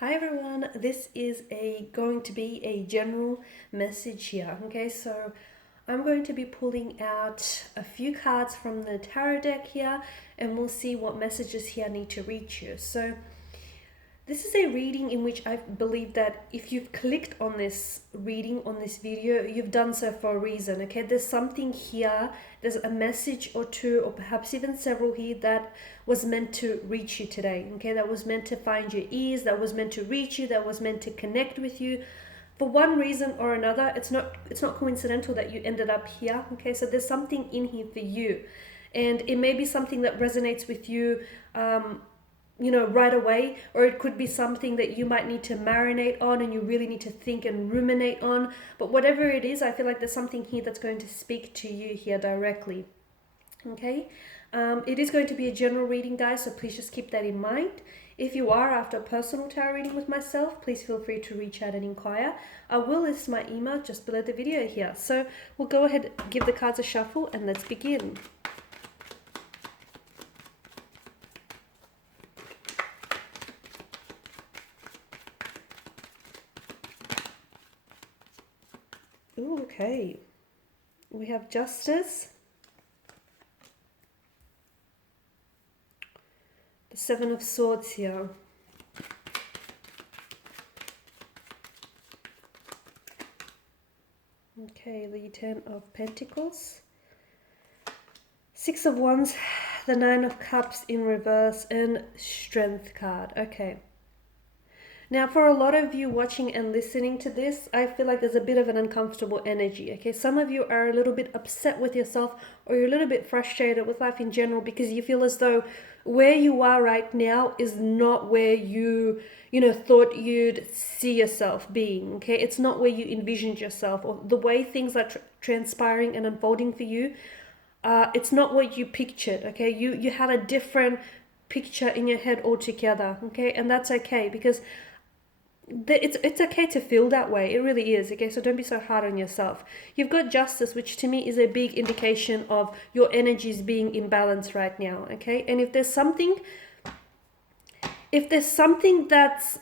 Hi everyone, this is going to be a general message here. Okay, so I'm going to be pulling out a few cards from the tarot deck here and we'll see what messages here need to reach you. So this is a reading in which I believe that if you've clicked on this reading, on this video, you've done so for a reason, okay? There's something here, there's a message or two, or perhaps even several here that was meant to reach you today, okay? That was meant to find your ears, that was meant to reach you, that was meant to connect with you. For one reason or another, it's not coincidental that you ended up here, okay? So there's something in here for you. And it may be something that resonates with you, right away, or it could be something that you might need to marinate on and you really need to think and ruminate on. But whatever it is, I feel like there's something here that's going to speak to you here directly. Okay, it is going to be a general reading, guys, so please just keep that in mind. If you are after a personal tarot reading with myself, please feel free to reach out and inquire. I will list my email just below the video here. So we'll go ahead, give the cards a shuffle, and let's begin. Ooh, okay. We have Justice, the Seven of Swords here. Okay, the Ten of Pentacles, Six of Wands, the Nine of Cups in reverse, and Strength card. Okay. Now, for a lot of you watching and listening to this, I feel like there's a bit of an uncomfortable energy, okay? Some of you are a little bit upset with yourself, or you're a little bit frustrated with life in general because you feel as though where you are right now is not where you thought you'd see yourself being, okay? It's not where you envisioned yourself, or the way things are transpiring and unfolding for you. It's not what you pictured, okay? You had a different picture in your head altogether, okay? And that's okay, because it's okay to feel that way. It really is, okay? So don't be so hard on yourself. You've got Justice, which to me is a big indication of your energies being in balance right now, okay? And if there's something that's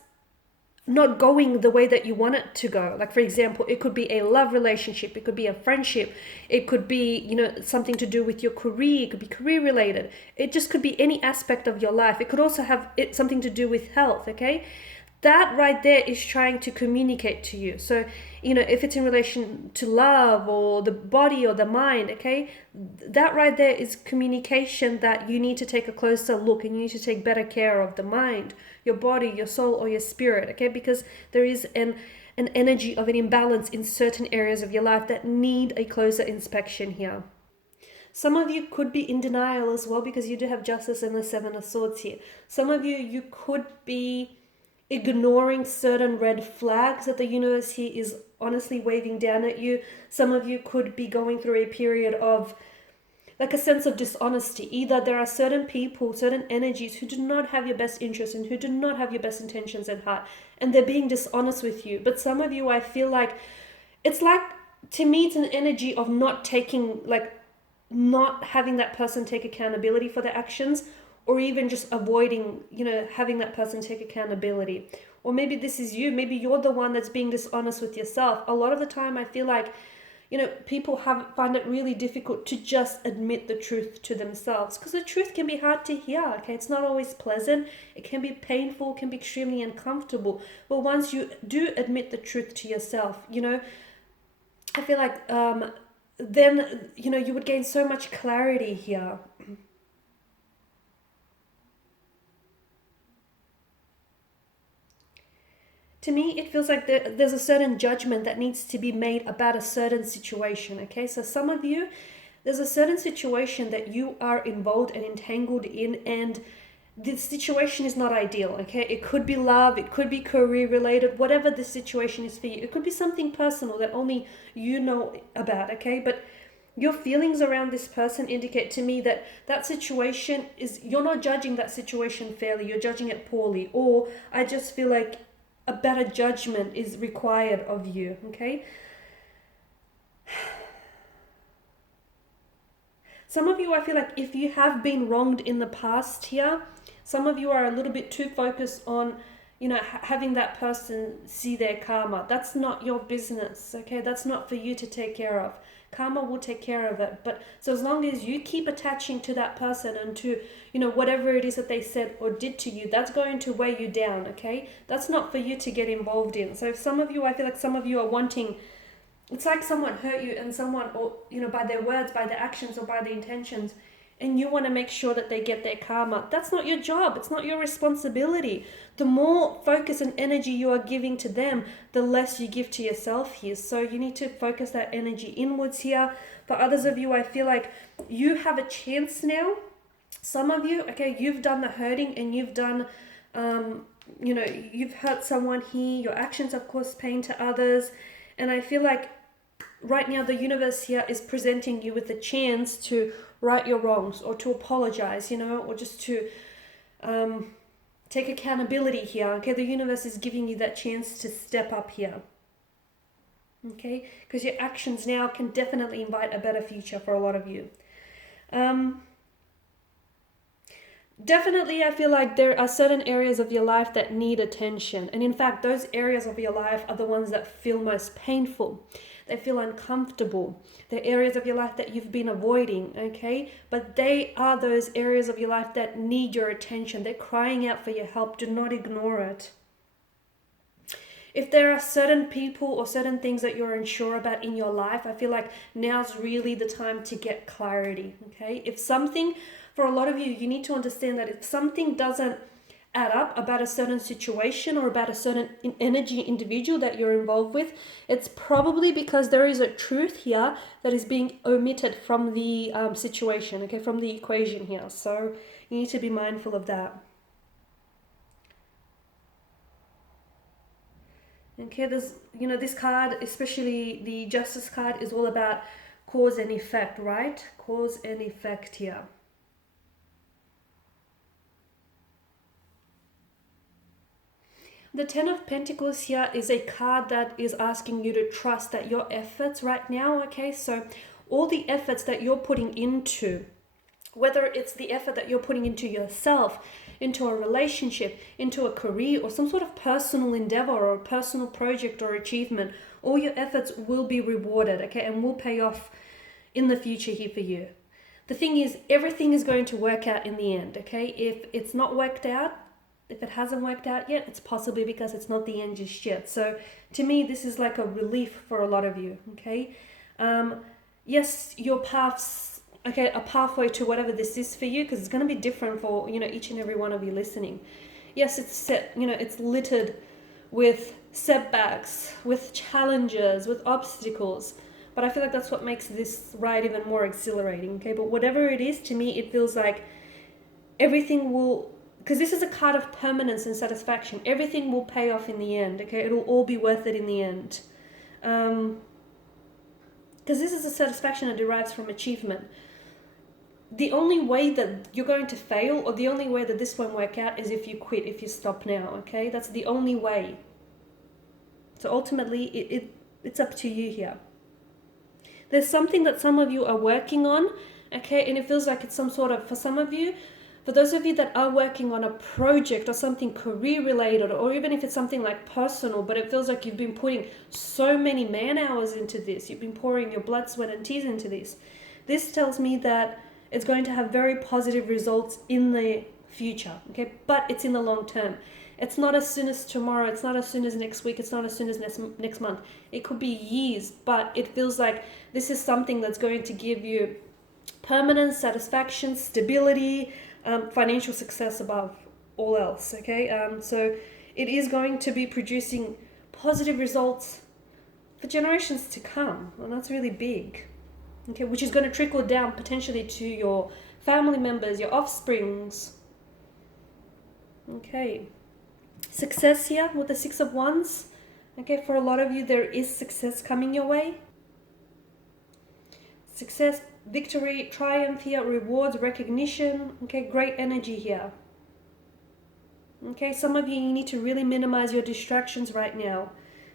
not going the way that you want it to go, like for example, it could be a love relationship, it could be a friendship, it could be something to do with your career, it could be career related, it just could be any aspect of your life. It could also have something to do with health, okay? That right there is trying to communicate to you. So if it's in relation to love or the body or the mind, okay, that right there is communication that you need to take a closer look, and you need to take better care of the mind, your body, your soul, or your spirit, okay? Because there is an energy of an imbalance in certain areas of your life that need a closer inspection here. Some of you could be in denial as well, because you do have Justice and the Seven of Swords here. Some of you could be ignoring certain red flags that the universe here is honestly waving down at you. Some of you could be going through a period of like a sense of dishonesty. Either there are certain people, certain energies who do not have your best interests and who do not have your best intentions at heart, and they're being dishonest with you. But some of you, I feel like, to me, it's an energy of not having that person take accountability for their actions, or even just avoiding, having that person take accountability. Or maybe this is you. Maybe you're the one that's being dishonest with yourself. A lot of the time, I feel like, people find it really difficult to just admit the truth to themselves, because the truth can be hard to hear, okay? It's not always pleasant. It can be painful, can be extremely uncomfortable. But once you do admit the truth to yourself, I feel like then, you would gain so much clarity here. To me, it feels like there's a certain judgment that needs to be made about a certain situation, okay? So some of you, there's a certain situation that you are involved and entangled in, and this situation is not ideal, okay? It could be love, it could be career related, whatever the situation is for you. It could be something personal that only you know about, okay? But your feelings around this person indicate to me that that situation you're not judging that situation fairly, you're judging it poorly, or I just feel like a better judgment is required of you, okay? Some of you, I feel like if you have been wronged in the past here, some of you are a little bit too focused on, having that person see their karma. That's not your business, okay? That's not for you to take care of. Karma will take care of it. But so as long as you keep attaching to that person and to, whatever it is that they said or did to you, that's going to weigh you down, okay? That's not for you to get involved in. So if some of you, I feel like some of you are wanting, it's like someone hurt you and someone, or, by their words, by their actions, or by their intentions, and you want to make sure that they get their karma. That's not your job. It's not your responsibility. The more focus and energy you are giving to them, the less you give to yourself here. So you need to focus that energy inwards here. For others of you, I feel like you have a chance now. Some of you, okay, you've done the hurting and you've done, you've hurt someone here. Your actions have caused pain to others. And I feel like right now the universe here is presenting you with a chance to right your wrongs, or to apologize, or just to take accountability here. Okay, the universe is giving you that chance to step up here. Okay, because your actions now can definitely invite a better future for a lot of you. Definitely, I feel like there are certain areas of your life that need attention. And in fact, those areas of your life are the ones that feel most painful. They feel uncomfortable. They're areas of your life that you've been avoiding, okay? But they are those areas of your life that need your attention. They're crying out for your help. Do not ignore it. If there are certain people or certain things that you're unsure about in your life, I feel like now's really the time to get clarity, okay? If something, for a lot of you, you need to understand that if something doesn't add up about a certain situation or about a certain energy individual that you're involved with, it's probably because there is a truth here that is being omitted from the situation, okay, from the equation here. So you need to be mindful of that. Okay, there's, this card, especially the Justice card, is all about cause and effect, right? Cause and effect here. The Ten of Pentacles here is a card that is asking you to trust that your efforts right now, okay, so all the efforts that you're putting into, whether it's the effort that you're putting into yourself, into a relationship, into a career, or some sort of personal endeavor or a personal project or achievement, all your efforts will be rewarded, okay, and will pay off in the future here for you. The thing is, everything is going to work out in the end, okay? If it's not worked out, if it hasn't worked out yet, it's possibly because it's not the end just yet. So to me, this is like a relief for a lot of you, okay? Yes, your paths, okay, a pathway to whatever this is for you, because it's going to be different for, each and every one of you listening. Yes, it's set, it's littered with setbacks, with challenges, with obstacles. But I feel like that's what makes this ride even more exhilarating, okay? But whatever it is, to me, it feels like everything will, because this is a card of permanence and satisfaction. Everything will pay off in the end, okay? It'll all be worth it in the end. Because this is a satisfaction that derives from achievement. The only way that you're going to fail, or the only way that this won't work out, is if you quit, if you stop now, okay? That's the only way. So ultimately, it's up to you here. There's something that some of you are working on, okay? And it feels like it's some sort of, for some of you, for those of you that are working on a project or something career related, or even if it's something like personal, but it feels like you've been putting so many man hours into this, you've been pouring your blood, sweat and tears into this. This tells me that it's going to have very positive results in the future, okay? But it's in the long term. It's not as soon as tomorrow, it's not as soon as next week, it's not as soon as next month. It could be years, but it feels like this is something that's going to give you permanence, satisfaction, stability, financial success above all else, okay? So it is going to be producing positive results for generations to come, and that's really big, okay? Which is going to trickle down potentially to your family members, your offsprings, okay? Success here with the Six of Wands, okay? For a lot of you, there is success coming your way. Success, victory, triumph here, rewards, recognition, okay? Great energy here. Okay, some of you need to really minimize your distractions right now.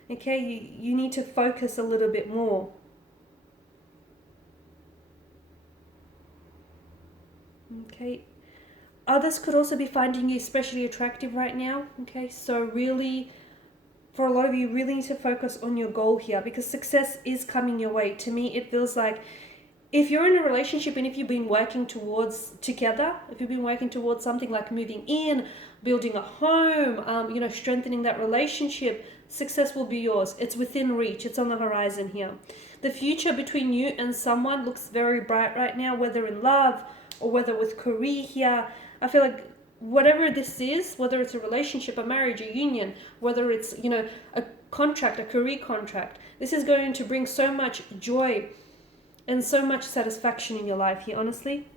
Okay, you need to focus a little bit more. Okay, others could also be finding you especially attractive right now. Okay, so really, for a lot of you, really need to focus on your goal here, because success is coming your way. To me, it feels like if you're in a relationship and if you've been working towards together, if you've been working towards something like moving in, building a home, strengthening that relationship, success will be yours. It's within reach. It's on the horizon here. The future between you and someone looks very bright right now, whether in love or whether with career here. I feel like whatever this is, whether it's a relationship, a marriage, a union, whether it's, a contract, a career contract, this is going to bring so much joy and so much satisfaction in your life here, honestly.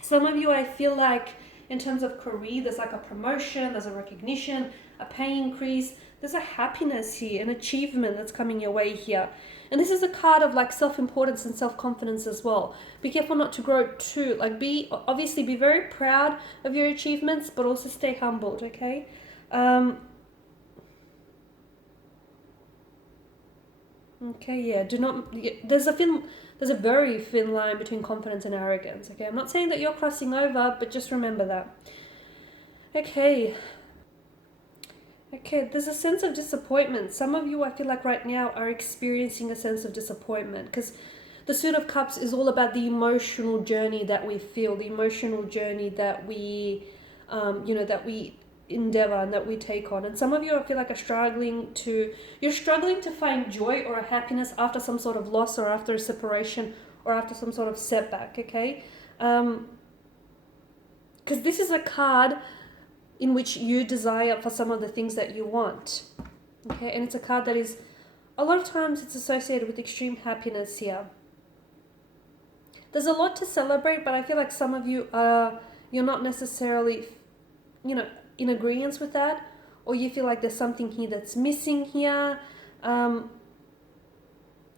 Some of you, I feel like, in terms of career, there's like a promotion, there's a recognition, a pay increase, there's a happiness here, an achievement that's coming your way here. And this is a card of like self-importance and self-confidence as well. Be careful not to grow too. Like obviously be very proud of your achievements, but also stay humbled, okay? Okay, yeah, there's a very thin line between confidence and arrogance, okay? I'm not saying that you're crossing over, but just remember that. Okay, there's a sense of disappointment. Some of you, I feel like right now, are experiencing a sense of disappointment, because the Suit of Cups is all about the emotional journey that we feel, the emotional journey that we, that we endeavor and that we take on. And some of you, I feel like, are struggling to find joy or a happiness after some sort of loss or after a separation or after some sort of setback, okay? Because this is a card in which you desire for some of the things that you want, okay? And it's a card that is, a lot of times it's associated with extreme happiness here. There's a lot to celebrate, but I feel like some of you you're not necessarily, in agreement with that, or you feel like there's something here that's missing here.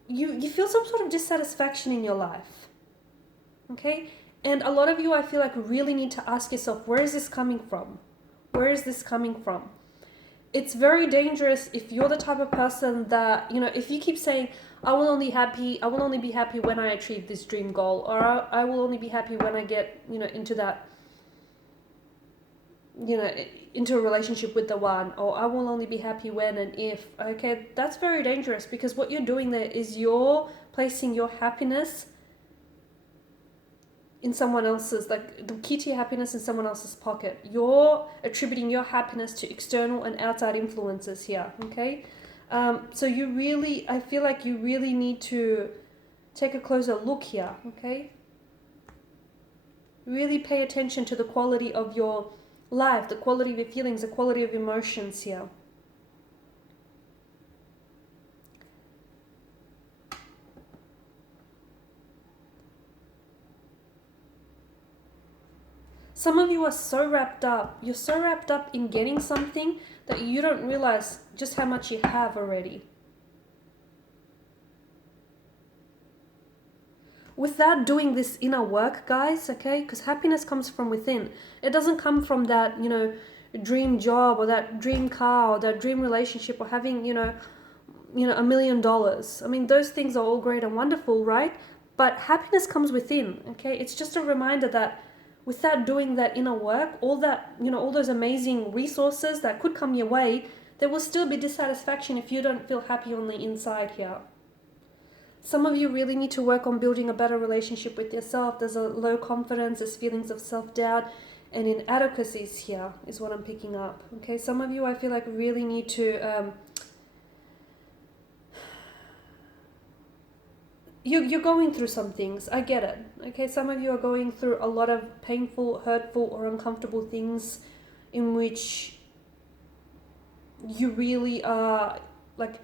You feel some sort of dissatisfaction in your life, okay? And a lot of you, I feel like, really need to ask yourself, where is this coming from? Where is this coming from? It's very dangerous if you're the type of person that, if you keep saying, I will only be happy when I achieve this dream goal, or I will only be happy when I get, into that, into a relationship with the one, or I will only be happy when and if, okay, that's very dangerous, because what you're doing there is you're placing your happiness in someone else's, like the key to your happiness in someone else's pocket. You're attributing your happiness to external and outside influences here, okay? So I feel like you really need to take a closer look here, okay? Really pay attention to the quality of your life, the quality of your feelings, the quality of emotions here. Some of you are you're so wrapped up in getting something that you don't realize just how much you have already. Without doing this inner work, guys, okay, because happiness comes from within. It doesn't come from that, dream job or that dream car or that dream relationship or having, $1 million. I mean, those things are all great and wonderful, right? But happiness comes within, okay? It's just a reminder that without doing that inner work, all those amazing resources that could come your way, there will still be dissatisfaction if you don't feel happy on the inside here. Some of you really need to work on building a better relationship with yourself. There's a low confidence, there's feelings of self-doubt and inadequacies here is what I'm picking up. Okay, some of you, I feel like, really need to... You're going through some things, I get it. Okay, some of you are going through a lot of painful, hurtful or uncomfortable things in which you really are, like,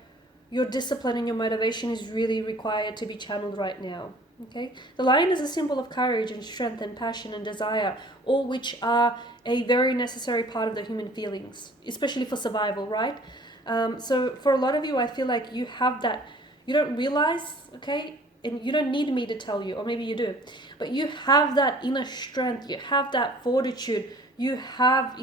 your discipline and your motivation is really required to be channeled right now, okay? The lion is a symbol of courage and strength and passion and desire, all which are a very necessary part of the human feelings, especially for survival, right? So for a lot of you, I feel like you have that, you don't realize, okay? And you don't need me to tell you, or maybe you do, but you have that inner strength, you have that fortitude, you have,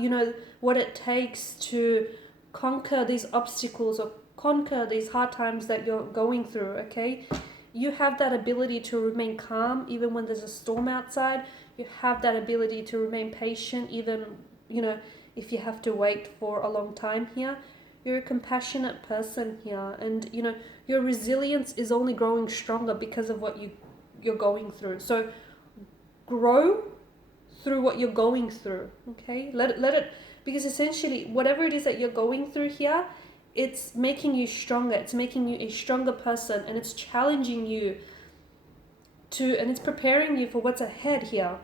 what it takes to conquer these obstacles or conquer these hard times that you're going through, okay? you have that ability to remain calm even when there's a storm outside. You have that ability to remain patient even, you know, if you have to wait for a long time here. You're a compassionate person here, and you know, your resilience is only growing stronger because of what you're going through. So grow through what you're going through. Okay, let it, because essentially whatever it is that you're going through here, it's making you stronger, it's making you a stronger person, and it's challenging you to, and it's preparing you for what's ahead here.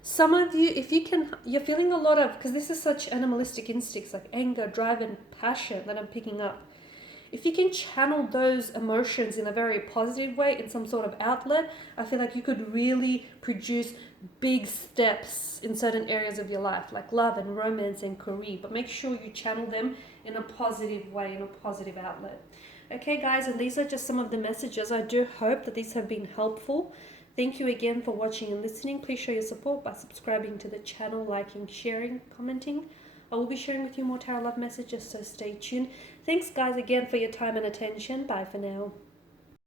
Some of you, if you can, you're feeling a lot of, because this is such animalistic instincts like anger, drive, and passion that I'm picking up. If you can channel those emotions in a very positive way, in some sort of outlet, I feel like you could really produce big steps in certain areas of your life, like love and romance and career. But make sure you channel them in a positive way, in a positive outlet. Okay, guys, and these are just some of the messages. I do hope that these have been helpful. Thank you again for watching and listening. Please show your support by subscribing to the channel, liking, sharing, commenting. I will be sharing with you more tarot love messages, so stay tuned. Thanks, guys, again for your time and attention. Bye for now.